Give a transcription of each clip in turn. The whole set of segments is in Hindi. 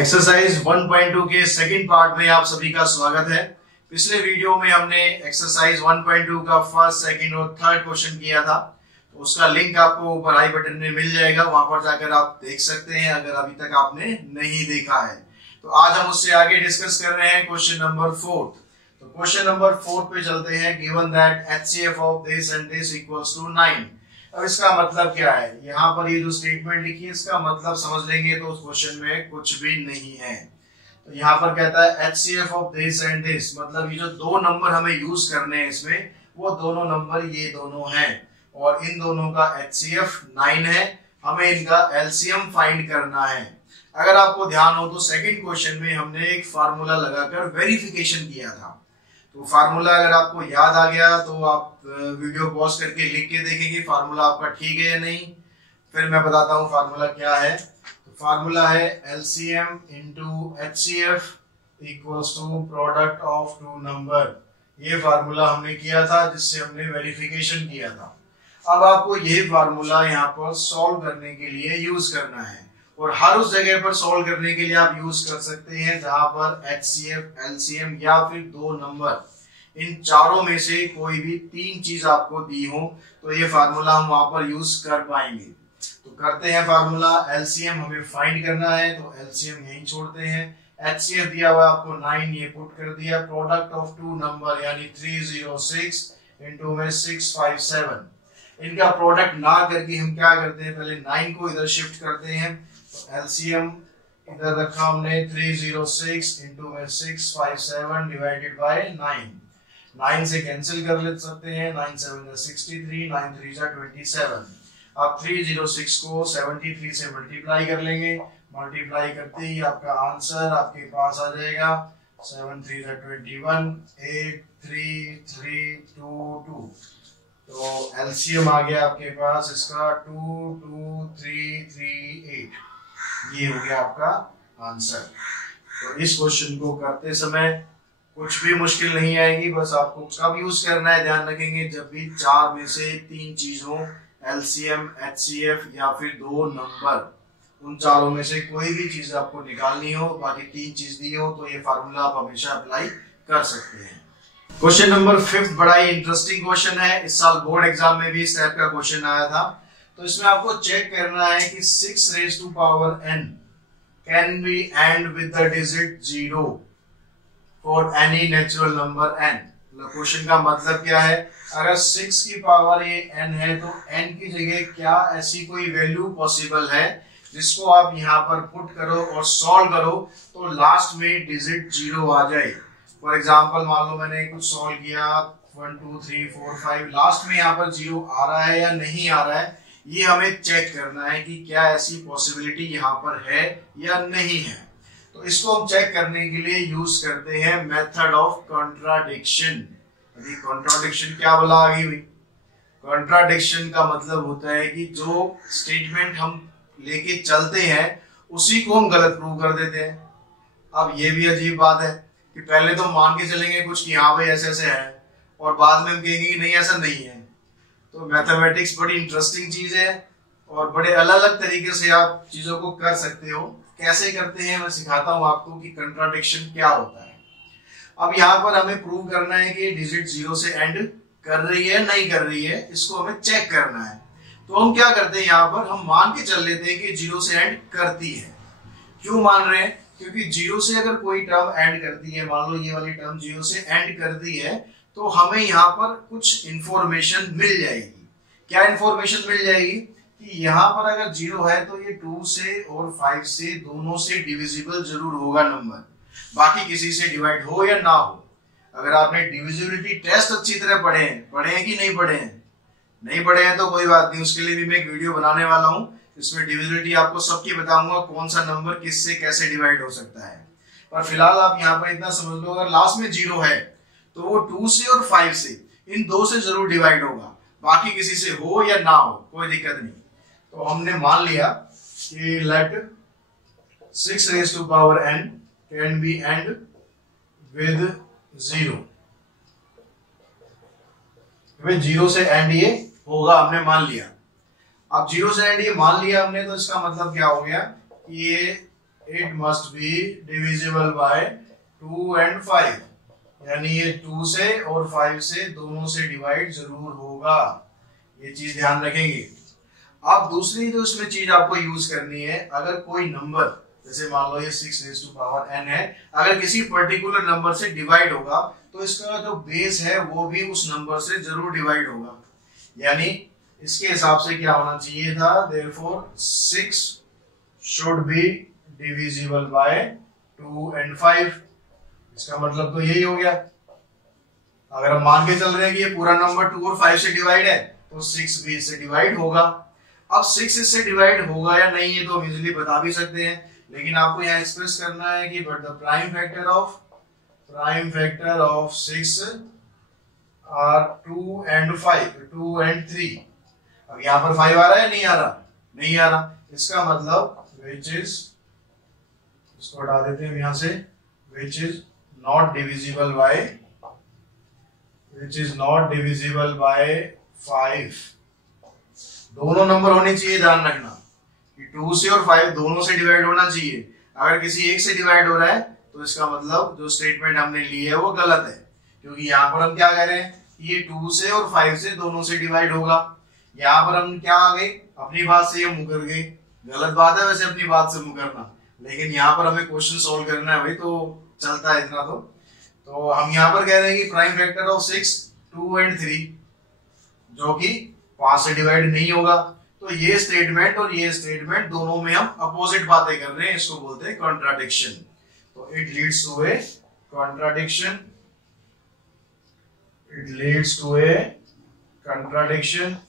एक्सरसाइज 1.2 के सेकंड पार्ट में आप सभी का स्वागत है। पिछले वीडियो में हमने एक्सरसाइज 1.2 का फर्स्ट, सेकंड और थर्ड क्वेश्चन किया था, तो उसका लिंक आपको ऊपर आई बटन में मिल जाएगा, वहां पर जाकर आप देख सकते हैं अगर अभी तक आपने नहीं देखा है। तो आज हम उससे आगे डिस्कस कर रहे हैं क्वेश्चन नंबर 4। तो क्वेश्चन नंबर 4 पे चलते हैं। Given that HCF of this and this equals to 9। अब इसका मतलब क्या है? यहाँ पर ये जो स्टेटमेंट लिखी है इसका मतलब समझ लेंगे तो उस क्वेश्चन में कुछ भी नहीं है। तो यहाँ पर कहता है HCF of this and this, मतलब ये जो दो नंबर हमें यूज करने हैं इसमें, वो दोनों नंबर ये दोनों हैं और इन दोनों का HCF 9 है। हमें इनका LCM फाइंड करना है। अगर आपको ध्यान हो तो सेकंड क्वेश्चन में हमने एक फार्मूला लगाकर वेरिफिकेशन किया था। तो फार्मूला अगर आपको याद आ गया तो आप वीडियो पॉज करके लिख के देखेंगे फार्मूला आपका ठीक है या नहीं। फिर मैं बताता हूँ फार्मूला क्या है। तो फार्मूला है LCM into HCF equals to product of two number. ये फार्मूला हमने किया था जिससे हमने वेरिफिकेशन किया था। अब आपको यही फार्मूला यहाँ पर सॉल्व करने के लिए यूज करना है और हर उस जगह पर सॉल्व करने के लिए आप यूज कर सकते हैं जहां पर HCF, LCM या फिर दो नंबर, इन चारों में से कोई भी तीन चीज आपको दी हो तो ये फार्मूला हम वहां पर यूज कर पाएंगे। तो करते हैं फार्मूला। LCM हमें फाइंड करना है तो LCM यहीं छोड़ते हैं। HCF दिया हुआ आपको 9, ये पुट कर दिया। प्रोडक्ट ऑफ टू नंबर यानी 306 इंटू में 657, इनका प्रोडक्ट ना करके हम क्या करते हैं, पहले 9 को इधर शिफ्ट करते हैं। तो LCM इधर रखा हमने 306 इंटू में 657 डिवाइडेड बाय 9। 9 से कैंसिल कर ले सकते हैं। 9 7 63, 9 3 27। अब 306 को 73 से मल्टीप्लाई कर लेंगे। मल्टीप्लाई करते ही आपका आंसर आपके पास आ जाएगा 7 3 21, 8 3 3 2 2। तो LCM आ गया आपके पास इसका 2 2 3 3 8। ये हो गया आपका आंसर। तो इस क्वेश्चन को करते समय कुछ भी मुश्किल नहीं आएगी। बस आपको कब यूज करना है ध्यान रखेंगे, जब भी चार में से तीन चीज हो, LCM, HCF या फिर दो नंबर, उन चारों में से कोई भी चीज आपको निकालनी हो, बाकी तीन चीज दी हो, तो ये फार्मूला आप हमेशा अप्लाई कर सकते हैं। क्वेश्चन नंबर 5 बड़ा ही इंटरेस्टिंग क्वेश्चन है। इस साल बोर्ड एग्जाम में भी इस टाइप का क्वेश्चन आया था। तो इसमें आपको चेक करना है कि 6 raised to power n can be end with the digit 0 for any natural number n। Question का मतलब क्या है, अगर 6 की पावर ये n है तो n की जगह क्या ऐसी कोई वैल्यू पॉसिबल है जिसको आप यहाँ पर पुट करो और सॉल्व करो तो लास्ट में डिजिट 0 आ जाए। फॉर एग्जाम्पल मान लो मैंने कुछ सॉल्व किया 1 2 3 4 5, लास्ट में यहाँ पर 0 आ रहा है या नहीं आ रहा है, ये हमें चेक करना है कि क्या ऐसी पॉसिबिलिटी यहाँ पर है या नहीं है। तो इसको हम चेक करने के लिए यूज करते हैं मेथड ऑफ कॉन्ट्राडिक्शन। अभी कॉन्ट्राडिक्शन क्या बोला आगे भाई? कॉन्ट्राडिक्शन का मतलब होता है कि जो स्टेटमेंट हम लेके चलते हैं उसी को हम गलत प्रूव कर देते हैं। अब ये भी अजीब बात है कि पहले तो मान के चलेंगे कुछ कि हाँ भाई ऐसे ऐसे है और बाद में हम कहेंगे कि नहीं ऐसा नहीं है। तो मैथमेटिक्स बड़ी इंटरेस्टिंग चीज है और बड़े अलग अलग तरीके से आप चीजों को कर सकते हो। कैसे करते हैं मैं सिखाता हूं आपको कि कंट्राडिक्शन क्या होता है। अब यहाँ पर हमें प्रूव करना है कि डिजिट 0 से एंड कर रही है नहीं कर रही है, इसको हमें चेक करना है। तो हम क्या करते हैं, यहाँ पर हम मान के चल लेते हैं कि 0 से एंड करती है। क्यों मान रहे हैं? क्योंकि 0 से अगर कोई टर्म एंड करती है, मान लो ये वाली टर्म 0 से एंड करती है, तो हमें यहाँ पर कुछ इंफॉर्मेशन मिल जाएगी। क्या इंफॉर्मेशन मिल जाएगी कि यहाँ पर अगर 0 है तो ये 2 से और 5 से दोनों से डिविजिबल जरूर होगा नंबर, बाकी किसी से डिवाइड हो या ना हो। अगर आपने डिविजिबिलिटी टेस्ट अच्छी तरह पढ़े हैं कि नहीं पढ़े हैं? नहीं पढ़े हैं तो कोई बात नहीं, उसके लिए भी मैं एक वीडियो बनाने वाला हूँ। इसमें डिविजिबिलिटी आपको सबकी बताऊंगा, कौन सा नंबर किससे कैसे डिवाइड हो सकता है। पर फिलहाल आप यहाँ पर इतना समझ लो, अगर लास्ट में 0 है तो वो 2 से और 5 से, इन दो से जरूर डिवाइड होगा, बाकी किसी से हो या ना हो कोई दिक्कत नहीं। तो हमने मान लिया कि late 6 raised to power n can be end with 0। 0 से एंड ये होगा, हमने मान लिया। अब 0 से एंड ये मान लिया हमने, तो इसका मतलब क्या हो गया कि ये it must be divisible by 2 and 5, यानी ये 2 से और 5 से दोनों से डिवाइड जरूर होगा, ये चीज ध्यान रखेंगे। अब दूसरी जो इसमें चीज आपको यूज करनी है, अगर कोई नंबर जैसे मान लो ये 6 raised to power n है, अगर किसी पर्टिकुलर नंबर से डिवाइड होगा तो इसका जो बेस है वो भी उस नंबर से जरूर डिवाइड होगा, यानी इसके हिसाब से क्या होना चाहिए था, therefore 6 should be divisible by 2 and 5। इसका मतलब तो यही हो गया। अगर हम मान के चल रहे हैं कि ये पूरा नंबर 2 और 5 से डिवाइड है तो 6 भी इससे डिवाइड होगा। अब 6 इससे डिवाइड होगा या नहीं ये तो हम इजीली बता भी सकते हैं, लेकिन आपको यहाँ एक्सप्रेस करना है कि but the prime factor of 6 are 2 and 5, 2 and 3। अब यहाँ पर 5 आ रहा है नहीं आ रहा, नहीं आ रहा, इसका मतलब which is, इसको हटा देते हैं यहाँ से, which is not divisible by 5। दोनों नंबर होने चाहिए, ध्यान रखना कि 2 से और 5 दोनों से डिवाइड होना चाहिए। अगर किसी एक से डिवाइड हो रहा है तो इसका मतलब जो स्टेटमेंट हमने ली है वो गलत है, क्योंकि यहाँ पर हम क्या कह रहे हैं, ये 2 से और 5 से दोनों से डिवाइड होगा। यहाँ पर हम क्या आ गए, अपनी बात से ये मुकर गए। गलत बात है वैसे अपनी बात से मुकरना, लेकिन यहाँ पर हमें क्वेश्चन सॉल्व करना है भाई, तो चलता है इतना। तो हम यहाँ पर कह रहे हैं कि प्राइम फैक्टर ऑफ 6 2 and 3 जो कि 5 से डिवाइड नहीं होगा। तो ये स्टेटमेंट और ये स्टेटमेंट दोनों में हम अपोजिट बातें कर रहे हैं, इसको बोलते हैं कॉन्ट्राडिक्शन। तो it leads to a contradiction,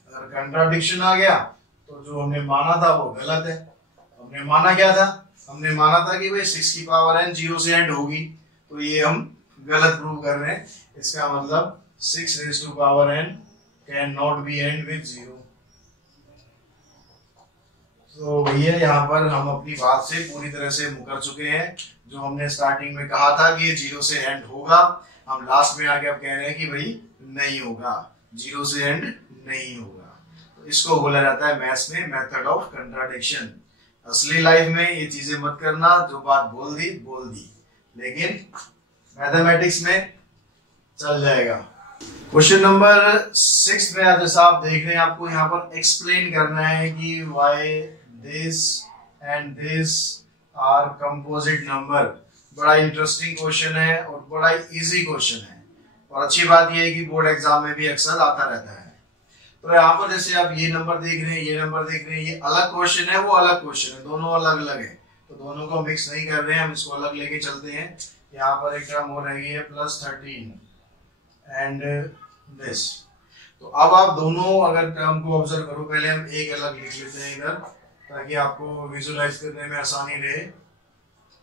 अगर कंट्राडिक्शन आ गया तो जो हमने माना था वो गलत है। हमने माना क्या था, हमने माना था कि भाई 6 की पावर n 0 से एंड होगी, तो ये हम गलत प्रूव कर रहे हैं। इसका मतलब 6 raised to power n can not be and with 0। तो भैया यहाँ पर हम अपनी बात से पूरी तरह से मुकर चुके हैं। जो हमने स्टार्टिंग में कहा था कि ये 0 से एंड होगा, हम लास्ट में आके अब कह रहे हैं कि भाई नहीं होगा, 0 से एंड नहीं होगा। तो इसको बोला जाता है मैथ्स में मेथड ऑफ कंट्राडिक्शन। असली लाइफ में ये चीजें मत करना, जो बात बोल दी, लेकिन मैथमेटिक्स में चल जाएगा। क्वेश्चन नंबर 6 में जैसा आप देख रहे हैं, आपको यहाँ पर एक्सप्लेन करना है कि why this and this are composite number. बड़ा इंटरेस्टिंग क्वेश्चन है और बड़ा इजी क्वेश्चन है, और अच्छी बात यह है कि बोर्ड एग्जाम में भी अक्सर आता रहता है। तो यहाँ पर जैसे आप ये नंबर देख रहे हैं, ये नंबर देख रहे हैं, ये अलग क्वेश्चन है, वो अलग क्वेश्चन है, दोनों अलग अलग है। तो दोनों को मिक्स नहीं कर रहे हैं, हम इसको अलग लेके चलते हैं। यहाँ पर एक टर्म हो रही है +13 एंड दिस। तो अब आप दोनों अगर टर्म को ऑब्जर्व करो, पहले हम एक अलग लिख लेते हैं इधर, ताकि आपको विजुलाइज करने में आसानी रहे।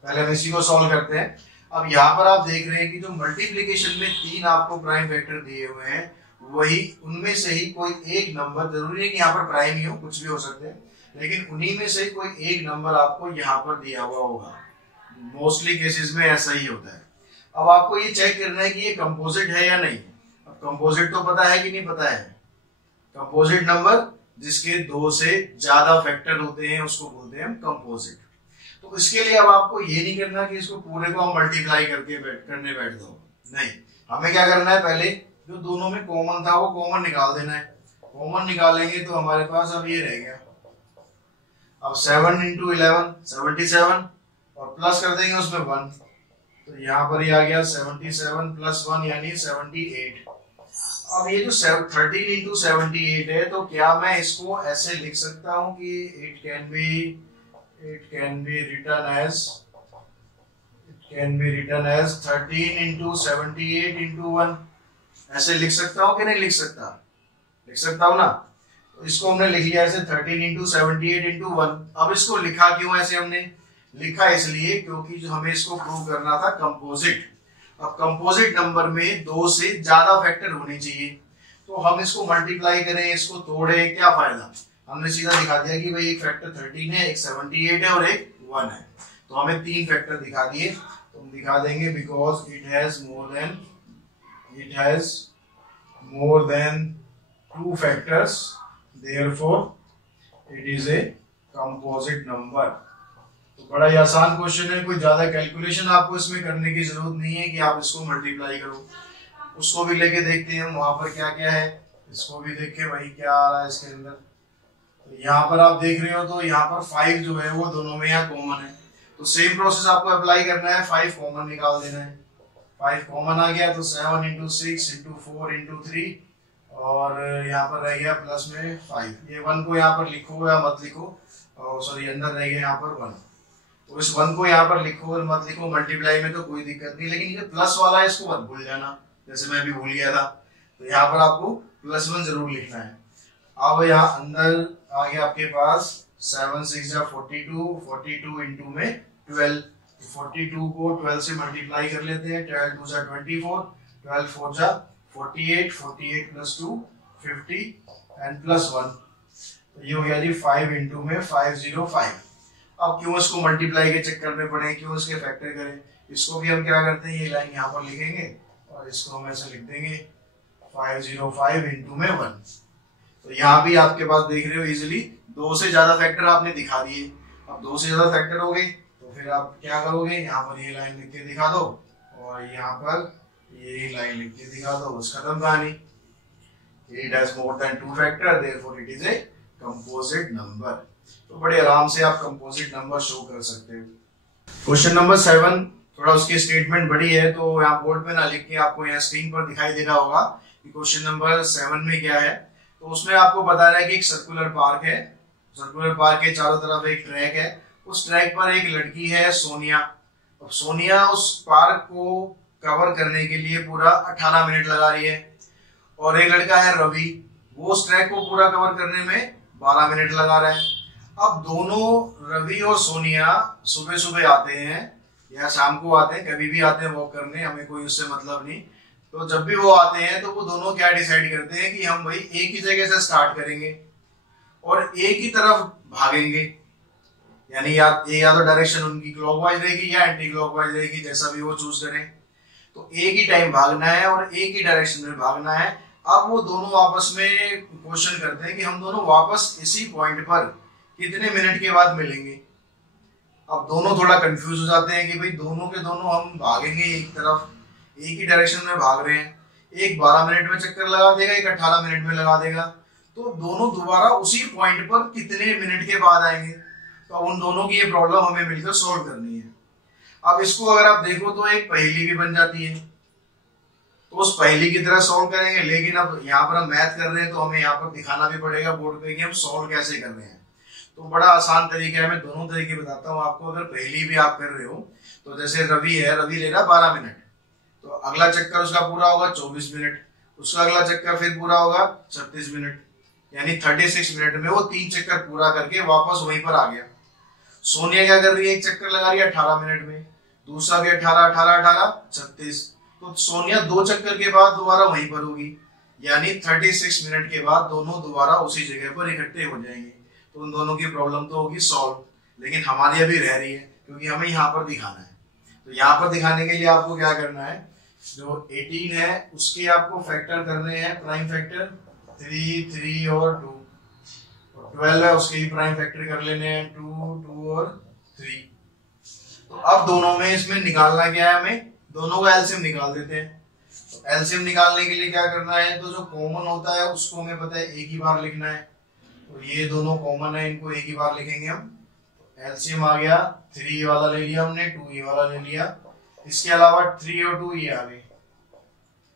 पहले हम इसी को सॉल्व करते हैं। अब यहाँ पर आप देख रहे हैं कि जो मल्टीप्लीकेशन में 3 आपको प्राइम फैक्टर दिए हुए हैं, वही उनमें से ही कोई एक नंबर, जरूरी है कि यहाँ पर प्राइम ही हो, कुछ भी हो सकते हैं, लेकिन उन्हीं में से कोई एक नंबर आपको यहाँ पर दिया हुआ होगा। मोस्टली केसेस में ऐसा ही होता है। अब आपको ये चेक करना है कि ये कंपोजिट है या नहीं। अब कंपोजिट तो पता है कि नहीं पता है, कंपोजिट नंबर जिसके 2 से ज्यादा फैक्टर होते हैं उसको बोलते हैं हम कंपोजिट। तो इसके लिए अब आपको ये नहीं करना कि इसको पूरे को हम मल्टीप्लाई करने बैठ जाओ, नहीं। हमें क्या करना है, पहले जो दोनों में कॉमन था वो कॉमन निकाल देना है। कॉमन निकालेंगे तो हमारे पास अब ये रह गया, अब 7 × 11 77, और प्लस कर देंगे उसमें 1, तो यहाँ पर ये आ गया 77 + 1 यानी 78। अब ये जो 13 × 78 है, तो क्या मैं इसको ऐसे लिख सकता हूँ कि it can be written as 13 × 78 × 1। ऐसे लिख सकता हूँ कि नहीं लिख सकता? लिख सकता हूँ ना। तो इसको हमने लिख लिया ऐसे 13 × 78 × 1। अब इसको लिखा क्यों ऐसे हमने लिखा? इसलिए क्योंकि जो हमें इसको प्रूव करना था कंपोजिट। अब कंपोजिट नंबर में 2 से ज्यादा फैक्टर होने चाहिए, तो हम इसको मल्टीप्लाई करें, इसको तोड़े, क्या फायदा। हमने सीधा दिखा दिया कि भाई एक फैक्टर 13 है, एक 78 है और एक 1 है, तो हमें 3 फैक्टर दिखा दिए। तो हम दिखा देंगे because it has more than 2 factors, therefore it is a composite number। तो बड़ा ही आसान क्वेश्चन है, कोई ज्यादा कैलकुलेशन आपको इसमें करने की जरूरत नहीं है कि आप इसको मल्टीप्लाई करो। उसको भी लेके देखते हैं हम वहां पर क्या क्या है, इसको भी देख के भाई क्या आ रहा है इसके अंदर। तो यहाँ पर आप देख रहे हो तो यहाँ पर 5 जो है वो दोनों में यहाँ कॉमन है, तो सेम प्रोसेस आपको अप्लाई करना है, 5 कॉमन निकाल देना है। 5 कॉमन आ गया तो 7 इंटू 6 इंटू 4 इंटू 3 और यहाँ पर रह गया प्लस में 5। ये 1 को यहाँ पर लिखो या मत लिखो, सॉरी अंदर रह गया यहाँ पर 1, तो इस 1 को यहाँ पर लिखो और मत लिखो, मल्टीप्लाई में तो कोई दिक्कत नहीं, लेकिन ये प्लस वाला है इसको मत भूल जाना, जैसे मैं भी भूल गया था। तो यहाँ पर आपको +1 जरूर लिखना है। अब यहाँ अंदर आ गया आपके पास 7 6 जा 42, 42 इंटू में 12, 42 को 12 से मल्टीप्लाई कर लेते हैं, 12 2 जा 24, 12 4 जा 48, 48 प्लस 2 50 एंड प्लस 1, तो ये हो गया जी 5 इंटू में 505। अब क्यों इसको मल्टीप्लाई के चक्कर में पड़े, क्यों इसके फैक्टर करें, इसको भी हम क्या करते हैं, ये लाइन यहाँ पर लिखेंगे और इसको हम ऐसे लिख देंगे 505 इंटू में 1। तो यहाँ भी आपके पास देख रहे हो इजिली 2 से ज्यादा फैक्टर आपने दिखा दिए। अब 2 से ज्यादा फैक्टर हो गए तो फिर आप क्या करोगे, यहाँ पर ये लाइन लिख के दिखा दो और यहाँ पर ये लाइन लिख के दिखा दो, बस खत्म कहानी। It has more than 2 factor, therefore it is a composite number। तो बड़े आराम से आप कंपोजिट नंबर शो कर सकते हो। क्वेश्चन नंबर 7, थोड़ा उसकी स्टेटमेंट बड़ी है तो यहाँ बोर्ड पे ना लिख के आपको यहाँ स्क्रीन पर दिखाई दे रहा होगा कि क्वेश्चन नंबर 7 में क्या है। तो उसमें आपको बता रहा है कि एक सर्कुलर पार्क है, सर्कुलर पार्क के चारों तरफ एक ट्रैक है, उस ट्रैक पर एक लड़की है सोनिया। अब सोनिया उस पार्क को कवर करने के लिए पूरा 18 मिनट लगा रही है, और एक लड़का है रवि, वो उस ट्रैक को पूरा कवर करने में 12 मिनट लगा रहा है। अब दोनों रवि और सोनिया सुबह सुबह आते हैं या शाम को आते हैं, कभी भी आते हैं वॉक करने, हमें कोई उससे मतलब नहीं। तो जब भी वो आते हैं तो वो दोनों क्या डिसाइड करते हैं कि हम भाई एक ही जगह से स्टार्ट करेंगे और एक ही तरफ भागेंगे, यानी या तो डायरेक्शन उनकी क्लॉकवाइज रहेगी या एंटी क्लॉकवाइज रहेगी, जैसा भी वो चूज करें। तो एक ही टाइम भागना है और एक ही डायरेक्शन में भागना है। अब वो दोनों आपस में क्वेश्चन करते हैं कि हम दोनों वापस इसी पॉइंट पर कितने मिनट के बाद मिलेंगे। अब दोनों थोड़ा कंफ्यूज हो जाते हैं कि भाई दोनों के दोनों हम भागेंगे एक तरफ, एक ही डायरेक्शन में भाग रहे हैं, एक 12 मिनट में चक्कर लगा देगा, एक 18 मिनट में लगा देगा, तो दोनों दोबारा उसी पॉइंट पर कितने मिनट के बाद आएंगे। तो उन दोनों की ये प्रॉब्लम हमें मिलकर सोल्व करनी है। अब इसको अगर आप देखो तो एक पहेली भी बन जाती है, तो उस पहेली की तरह सॉल्व करेंगे, लेकिन अब यहाँ पर हम मैथ कर रहे हैं तो हमें यहाँ पर दिखाना भी पड़ेगा बोर्ड पे कि हम सॉल्व कैसे कर रहे हैं। तो बड़ा आसान तरीका है, मैं दोनों तरीके बताता हूँ आपको। अगर पहेली भी आप कर रहे हो तो जैसे रवि है, रवि ले रहा 12 मिनट, तो अगला चक्कर उसका पूरा होगा 24 मिनट, उसका अगला चक्कर फिर पूरा होगा 36 मिनट, यानी 36 मिनट में वो 3 चक्कर पूरा करके वापस वहीं पर आ गया। सोनिया क्या कर रही है, एक चक्कर लगा रही है 18 मिनट में, दूसरा भी 18 18 18 36, तो सोनिया 2 चक्कर के बाद दोबारा वहीं पर होगी, यानी 36 मिनट के बाद दोनों दोबारा उसी जगह पर इकट्ठे हो जाएंगे। तो उन दोनों की प्रॉब्लम तो होगी सॉल्व, लेकिन हमारी अभी रह रही है क्योंकि हमें यहाँ पर दिखाना है। तो यहाँ पर दिखाने के लिए आपको क्या करना है, जो 18 है उसके आपको फैक्टर करने हैं, प्राइम फैक्टर 3 3 और 2, 12 है उसके ही प्राइम फैक्टर कर लेने हैं 2 2 और 3। तो अब दोनों में इसमें निकालना क्या है, हमें दोनों का एलसीएम निकाल देते हैं। तो एलसीएम निकालने के लिए क्या करना है, तो जो कॉमन होता है उसको हमें पता है एक ही बार लिखना है, तो ये दोनों कॉमन है, इनको एक ही बार लिखेंगे हम। एलसीएम आ गया, 3 ये वाला ले लिया हमने, 2 ये वाला ले लिया, इसके अलावा 3 और 2 ये आ गए।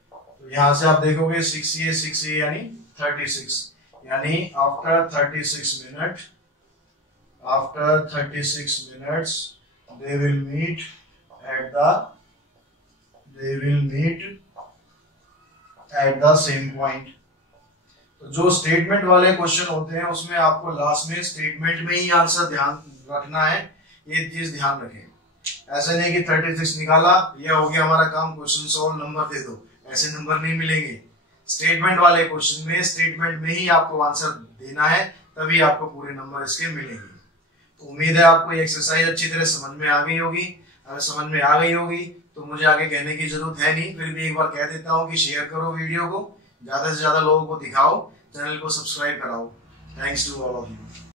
तो यहां से आप देखोगे 6 ये यानी 36, यानी after 36 minutes they will meet at the same point। तो जो स्टेटमेंट वाले क्वेश्चन होते हैं उसमें आपको लास्ट में स्टेटमेंट में ही आंसर ध्यान रखना है, ये चीज ध्यान रखें। ऐसा नहीं कि 36 निकाला, ये हो गया हमारा काम, क्वेश्चन सॉल्व, नंबर दे दो, ऐसे नंबर नहीं मिलेंगे। स्टेटमेंट वाले क्वेश्चन में स्टेटमेंट में ही आपको आंसर देना है, तभी आपको पूरे नंबर इसके मिलेंगे। तो उम्मीद है आपको ये एक्सरसाइज अच्छी तरह समझ में आ गई होगी। अगर समझ में आ गई होगी तो मुझे आगे कहने की जरूरत है नहीं, फिर भी एक बार कह देता हूँ कि शेयर करो वीडियो को, ज्यादा से ज्यादा लोगों को दिखाओ, चैनल को सब्सक्राइब कराओ। Thanks to all of you.